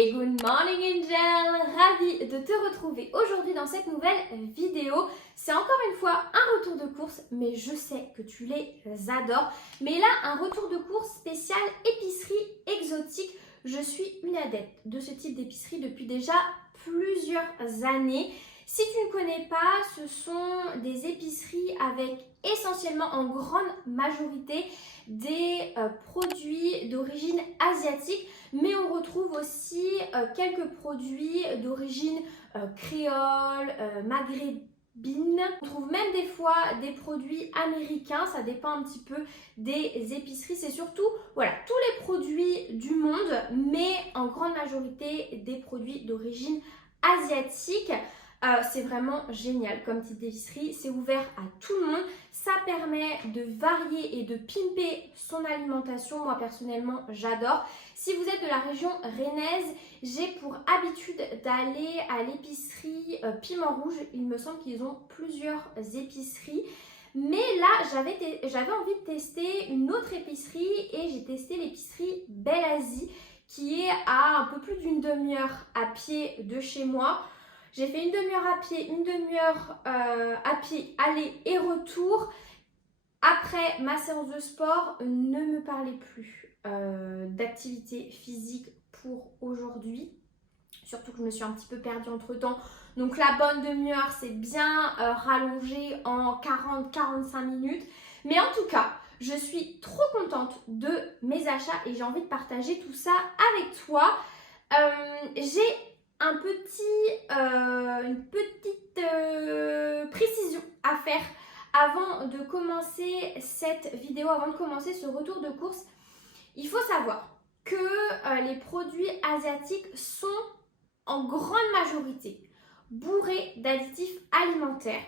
Et good morning Angel, ravie de te retrouver aujourd'hui dans cette nouvelle vidéo. C'est encore une fois un retour de course, mais je sais que tu les adores. Mais là, un retour de course spécial épicerie exotique. Je suis une adepte de ce type d'épicerie depuis déjà plusieurs années. Si tu ne connais pas, ce sont des épiceries avec essentiellement en grande majorité des produits d'origine asiatique, mais on retrouve aussi quelques produits d'origine créole, maghrébine. On trouve même des fois des produits américains, ça dépend un petit peu des épiceries. C'est surtout voilà, tous les produits du monde, mais en grande majorité des produits d'origine asiatique. C'est vraiment génial comme type d'épicerie, c'est ouvert à tout le monde, ça permet de varier et de pimper son alimentation. Moi personnellement j'adore. Si vous êtes de la région rennaise, j'ai pour habitude d'aller à l'épicerie Piment Rouge. Il me semble qu'ils ont plusieurs épiceries. Mais là, j'avais envie de tester une autre épicerie et j'ai testé l'épicerie Belle Asie qui est à un peu plus d'une demi-heure à pied de chez moi. J'ai fait une demi-heure à pied, une demi-heure à pied, aller et retour. Après ma séance de sport, ne me parlez plus d'activité physique pour aujourd'hui. Surtout que je me suis un petit peu perdue entre temps. Donc la bonne demi-heure, c'est bien rallongé en 40-45 minutes. Mais en tout cas, je suis trop contente de mes achats et j'ai envie de partager tout ça avec toi. J'ai une petite précision à faire avant de commencer cette vidéo, avant de commencer ce retour de course. Il faut savoir que les produits asiatiques sont en grande majorité bourrés d'additifs alimentaires.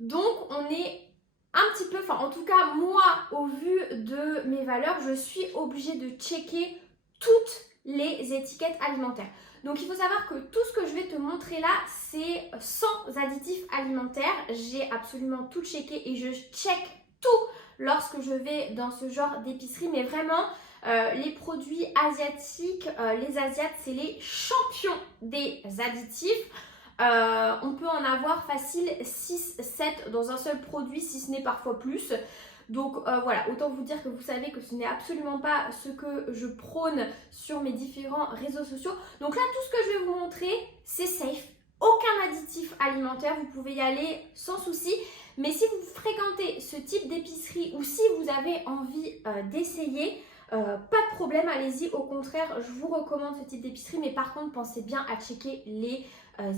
Donc on est un petit peu, en tout cas moi au vu de mes valeurs, je suis obligée de checker toutes les étiquettes alimentaires. Donc il faut savoir que tout ce que je vais te montrer là, c'est sans additifs alimentaires. J'ai absolument tout checké et je check tout lorsque je vais dans ce genre d'épicerie. Mais vraiment, les produits asiatiques, les Asiates, c'est les champions des additifs. On peut en avoir facile 6-7 dans un seul produit, si ce n'est parfois plus. Donc voilà, autant vous dire que vous savez que ce n'est absolument pas ce que je prône sur mes différents réseaux sociaux. Donc là, tout ce que je vais vous montrer, c'est safe. Aucun additif alimentaire, vous pouvez y aller sans souci. Mais si vous fréquentez ce type d'épicerie ou si vous avez envie d'essayer, pas de problème, allez-y. Au contraire, je vous recommande ce type d'épicerie. Mais par contre, pensez bien à checker les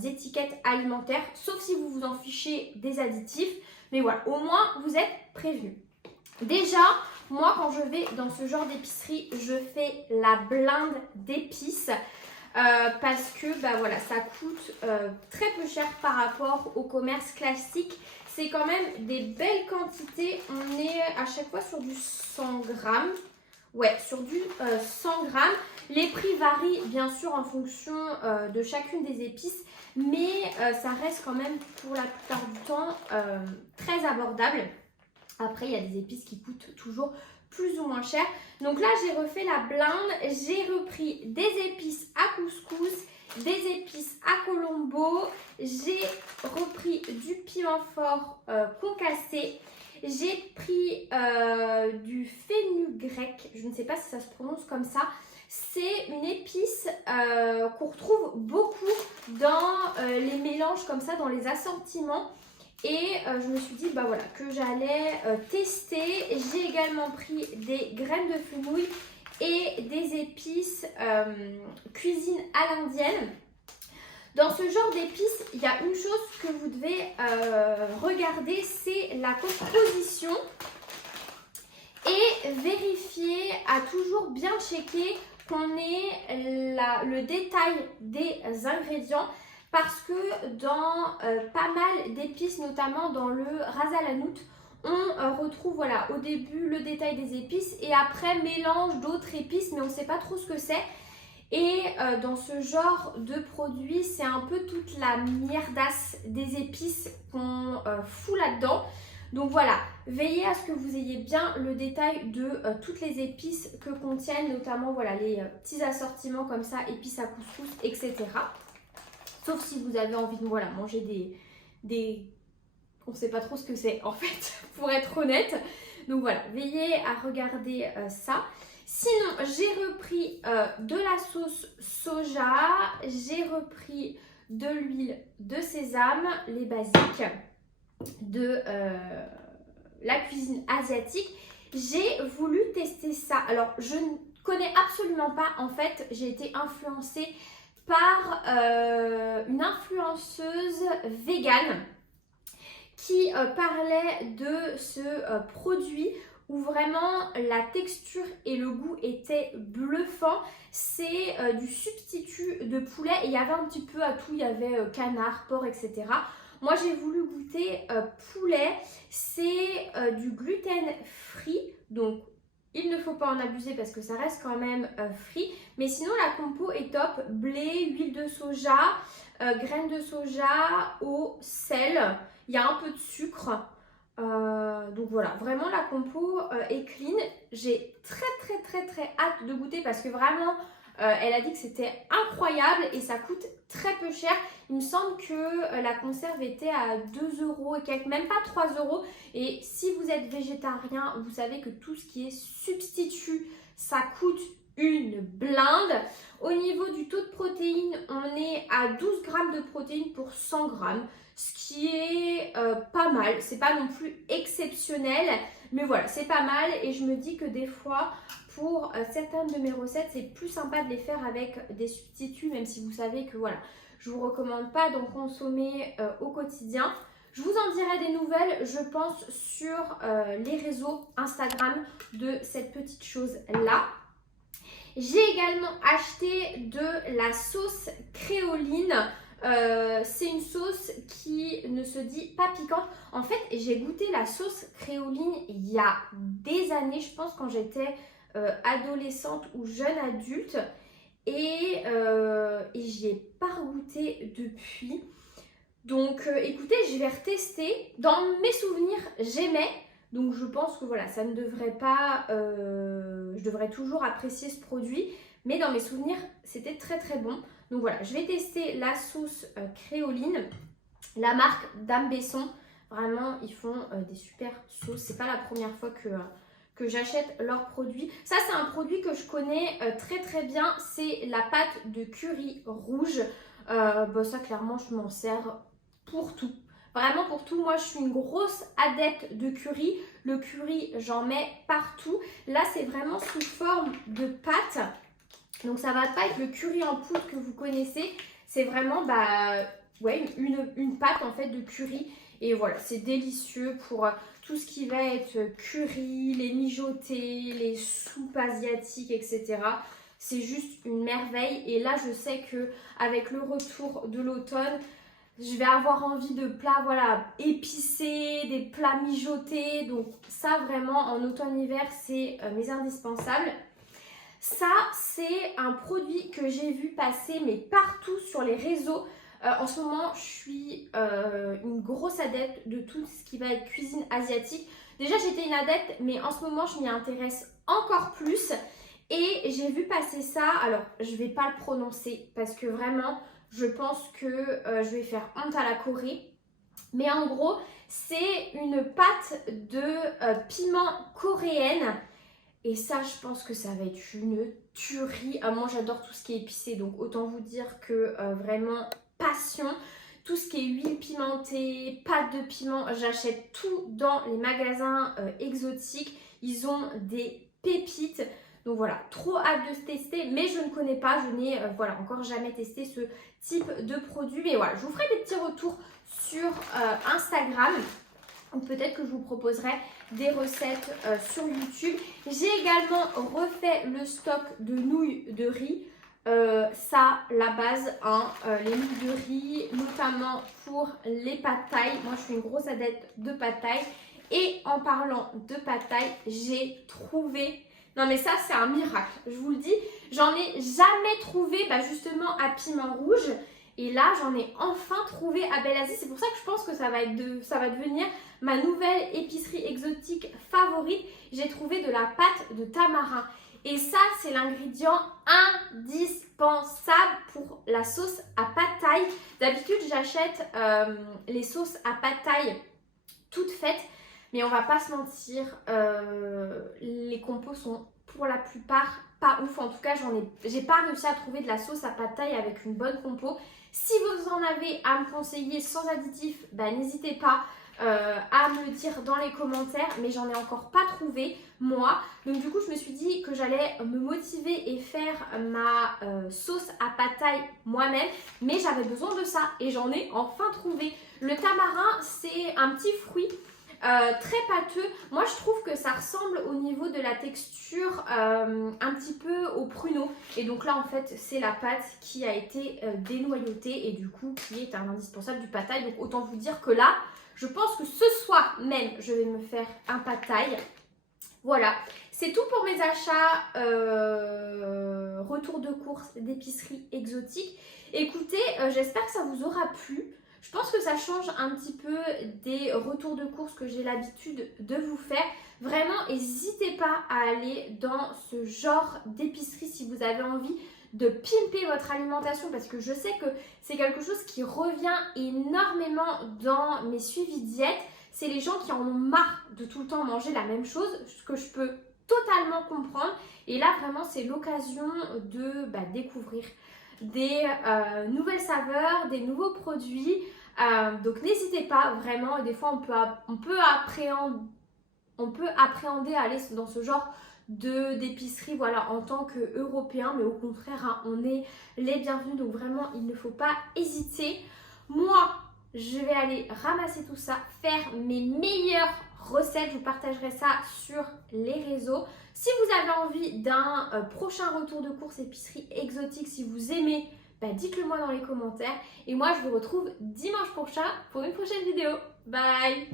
étiquettes alimentaires, sauf si vous vous en fichez des additifs. Mais voilà, au moins, vous êtes prévenus. Déjà, moi quand je vais dans ce genre d'épicerie, je fais la blinde d'épices parce que voilà, ça coûte très peu cher par rapport au commerce classique. C'est quand même des belles quantités, on est à chaque fois sur du 100 grammes. Ouais, sur du 100 grammes. Les prix varient bien sûr en fonction de chacune des épices, mais ça reste quand même pour la plupart du temps très abordable. Après, il y a des épices qui coûtent toujours plus ou moins cher. Donc là, j'ai refait la blinde. J'ai repris des épices à couscous, des épices à colombo. J'ai repris du piment fort concassé. J'ai pris du fenugrec. Je ne sais pas si ça se prononce comme ça. C'est une épice qu'on retrouve beaucoup dans les mélanges comme ça, dans les assortiments. Et je me suis dit voilà, que j'allais tester. J'ai également pris des graines de fenouil et des épices cuisine à l'indienne. Dans ce genre d'épices, il y a une chose que vous devez regarder, c'est la composition. Et vérifier à toujours bien checker qu'on ait le détail des ingrédients. Parce que dans pas mal d'épices, notamment dans le ras el hanout, on retrouve voilà, au début le détail des épices et après mélange d'autres épices, mais on ne sait pas trop ce que c'est. Et dans ce genre de produit, c'est un peu toute la mierdasse des épices qu'on fout là-dedans. Donc voilà, veillez à ce que vous ayez bien le détail de toutes les épices que contiennent, notamment voilà, les petits assortiments comme ça, épices à couscous, etc. Sauf si vous avez envie de voilà, manger des... On ne sait pas trop ce que c'est en fait, pour être honnête. Donc voilà, veillez à regarder ça. Sinon, j'ai repris de la sauce soja, j'ai repris de l'huile de sésame, les basiques de la cuisine asiatique. J'ai voulu tester ça. Alors, je ne connais absolument pas. En fait, j'ai été influencée par une influenceuse végane qui parlait de ce produit où vraiment la texture et le goût étaient bluffants. C'est du substitut de poulet et il y avait un petit peu à tout, il y avait canard, porc, etc. Moi j'ai voulu goûter poulet, c'est du gluten free, donc il ne faut pas en abuser parce que ça reste quand même free. Mais sinon la compo est top, blé, huile de soja, graines de soja, eau, sel, il y a un peu de sucre. Donc voilà, vraiment la compo est clean. J'ai très hâte de goûter parce que vraiment elle a dit que c'était incroyable et ça coûte très peu cher. Il me semble que la conserve était à 2 € et quelques, même pas 3 €. Et si vous êtes végétarien, vous savez que tout ce qui est substitut, ça coûte une blinde. Au niveau du taux de protéines, on est à 12 grammes de protéines pour 100 grammes. Ce qui est pas mal, c'est pas non plus exceptionnel, mais voilà, c'est pas mal et je me dis que des fois, pour certaines de mes recettes, c'est plus sympa de les faire avec des substituts, même si vous savez que voilà, je vous recommande pas d'en consommer au quotidien. Je vous en dirai des nouvelles, je pense, sur les réseaux Instagram de cette petite chose-là. J'ai également acheté de la sauce créoline. C'est une sauce qui ne se dit pas piquante. En fait, j'ai goûté la sauce créoline il y a des années, je pense quand j'étais adolescente ou jeune adulte. Et j'y ai pas goûté depuis. Donc écoutez, je vais retester. Dans mes souvenirs, j'aimais. Donc je pense que voilà, ça ne devrait pas... je devrais toujours apprécier ce produit. Mais dans mes souvenirs, c'était très bon. Donc voilà, je vais tester la sauce créoline. La marque Dame Besson. Vraiment, ils font des super sauces. C'est pas la première fois que j'achète leurs produits. Ça, c'est un produit que je connais très bien. C'est la pâte de curry rouge. Ça, clairement, je m'en sers pour tout. Vraiment pour tout. Moi, je suis une grosse adepte de curry. Le curry, j'en mets partout. Là, c'est vraiment sous forme de pâte. Donc, ça va pas être le curry en poudre que vous connaissez. C'est vraiment une pâte en fait de curry. Et voilà, c'est délicieux pour tout ce qui va être curry, les mijotés, les soupes asiatiques, etc. C'est juste une merveille. Et là, je sais qu'avec le retour de l'automne, je vais avoir envie de plats épicés, des plats mijotés. Donc ça, vraiment, en automne-hiver, c'est mes indispensables. Ça, c'est un produit que j'ai vu passer, mais partout sur les réseaux. En ce moment, je suis une grosse adepte de tout ce qui va être cuisine asiatique. Déjà, j'étais une adepte, mais en ce moment, je m'y intéresse encore plus. Et j'ai vu passer ça. Alors, je ne vais pas le prononcer parce que vraiment, je pense que je vais faire honte à la Corée. Mais en gros, c'est une pâte de piment coréenne. Et ça, je pense que ça va être une tuerie. Moi, j'adore tout ce qui est épicé. Donc, autant vous dire que vraiment, passion. Tout ce qui est huile pimentée, pâte de piment, j'achète tout dans les magasins exotiques. Ils ont des pépites. Donc voilà, trop hâte de tester, mais je ne connais pas, je n'ai encore jamais testé ce type de produit. Mais voilà, je vous ferai des petits retours sur Instagram, ou peut-être que je vous proposerai des recettes sur YouTube. J'ai également refait le stock de nouilles de riz. Ça, la base, les nouilles de riz, notamment pour les pad thai. Moi, je suis une grosse adepte de pad thai. Et en parlant de pad thai, j'ai trouvé... Non mais ça c'est un miracle, je vous le dis, j'en ai jamais trouvé justement à piment rouge Et là, j'en ai enfin trouvé à Belle Asie. C'est pour ça que je pense que ça va devenir ma nouvelle épicerie exotique favorite. J'ai trouvé de la pâte de tamarin. Et ça, c'est l'ingrédient indispensable pour la sauce à pad thaï. D'habitude, j'achète les sauces à pad thaï toutes faites. Mais on va pas se mentir, les compos sont pour la plupart pas ouf. En tout cas, j'ai pas réussi à trouver de la sauce à pad thaï avec une bonne compo. Si vous en avez à me conseiller sans additifs, bah, n'hésitez pas à me le dire dans les commentaires, mais j'en ai encore pas trouvé moi. Donc du coup, je me suis dit que j'allais me motiver et faire ma sauce à pad thaï moi-même, mais j'avais besoin de ça et j'en ai enfin trouvé. Le tamarin, c'est un petit fruit très pâteux. Moi je trouve que ça ressemble au niveau de la texture un petit peu au pruneau. Et donc là en fait c'est la pâte qui a été dénoyautée et du coup qui est un indispensable du pad thaï. Donc autant vous dire que là je pense que ce soir même je vais me faire un pad thaï. Voilà, c'est tout pour mes achats retour de course d'épicerie exotique. Écoutez, j'espère que ça vous aura plu. Je pense que ça change un petit peu des retours de course que j'ai l'habitude de vous faire. Vraiment, n'hésitez pas à aller dans ce genre d'épicerie si vous avez envie de pimper votre alimentation, parce que je sais que c'est quelque chose qui revient énormément dans mes suivis diète. C'est les gens qui en ont marre de tout le temps manger la même chose, ce que je peux totalement comprendre. Et là, vraiment, c'est l'occasion de découvrir des nouvelles saveurs, des nouveaux produits. Donc n'hésitez pas, vraiment. Des fois, on peut appréhender à aller dans ce genre d'épicerie, voilà, en tant qu'Européen, mais au contraire, hein, on est les bienvenus. Donc vraiment, il ne faut pas hésiter. Moi, je vais aller ramasser tout ça, faire mes meilleures recettes. Je vous partagerai ça sur les réseaux. Si vous avez envie d'un prochain retour de course épicerie exotique, si vous aimez, dites-le moi dans les commentaires. Et moi, je vous retrouve dimanche prochain pour une prochaine vidéo. Bye!